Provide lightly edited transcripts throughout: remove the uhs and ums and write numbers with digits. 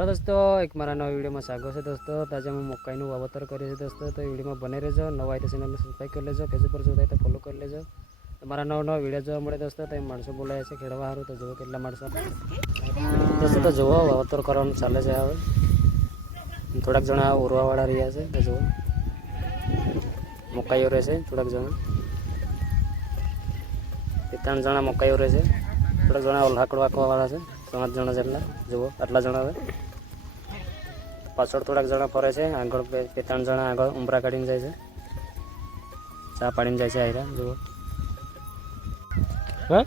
Hello दोस्तों, एक मारा नवा वीडियो में स्वागत है दोस्तों। आज मैं मकाईનું વાવતર કરીએ दोस्तों, तो वीडियो में बने रहो। नवा है तो चैनल सब्सक्राइब कर लेजो, फेसबुक पर જોતા હોય તો ફોલો કરી લેજો। તમારા નવા વિડીયો જોવા મળે दोस्तों। તો માણસો બોલાય છે ખેડવા હારું, તો જુઓ કેટલા માણસો दोस्तों। તો જુઓ વાવતર કરવાનું ચાલે છે। હવે થોડાક જણા ઓરવાવાળા રહ્યા છે, તો જુઓ મકાઈઓ રહેશે। થોડાક જણા ત્રણ જણા મકાઈઓ રહેશે, થોડાક જણા લાકડું વાંકવાવાળા છે। 5 જણા જેટલા જુઓ, આટલા જણા હવે પાછળ થોડાક જણા ફરે છે। આગળ 2-3 જણા આગળ ઉંબરા કાઢીને જાય છે, ચા પાડીને જાય છે। આયરા જુઓ હા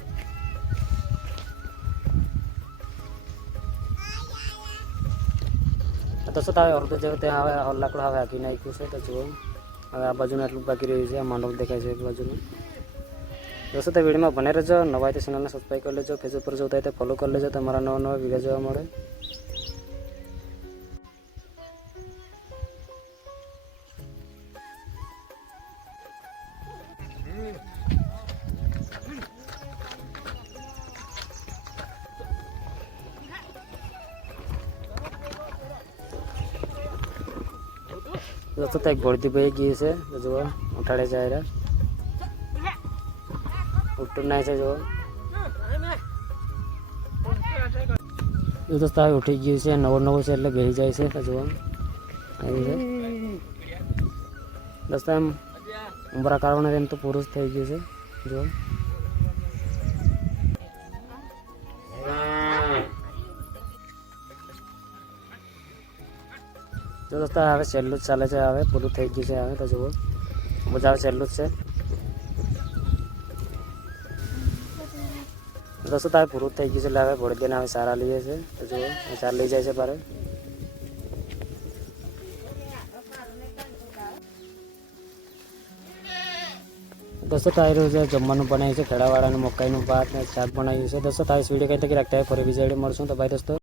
તો શું થાય અડધું જેવું ત્યાં હવે લાકડું હવે હાંકી નાખ્યું છે। તો જુઓ હવે આ બાજુનું એટલું બાકી રહ્યું છે। આ માંડવ દેખાય છે એક બાજુનું। दोस्तों तो वीडियो में बने रहो। नवा है तो चैनल ने सब्सक्राइब कर लेजो, फेसबुक पर જોતા હોય તો फॉलो कर लेजो। તમારા નવા વિડીયો જોવા મળે। दोस्तों तो एक बढ़ती भाई गई है, जो उठाड़े जा रहा उठून नहीं છે। જો दोस्तों હવે ઉઠી ગયું છે। નવો છે એટલે બેસી જાય છે। તો જુઓ આવી છે दोस्तों। એમ ઉંબરા કાઢવાના એમ તો પૂરું થઈ ગયું છે। જુઓ તો दोस्तों હવે છેલ્લું જ ચાલે છે। હવે પૂરું થઈ ગયું છે। હવે તો જુઓ બધા છેલ્લું જ છે दोस्तों। तो पूરું થઈ ગયું છે એટલે હવે ઘોડી દેને હવે સારા લઈએ છે। તો જુઓ સારા લઈ જાય છે બારે। दोस्तों तो આવી રહ્યું છે જમવાનું બનાવ્યું છે। ખેડાવાળાનું મકાઈનું ભાત ને શાક બનાવ્યું છે। दोस्तों तो આ વિડીયો કઈ તક રાખતા હોય ફરી બીજા વિડીયો મળશું। તો બાય दोस्तों।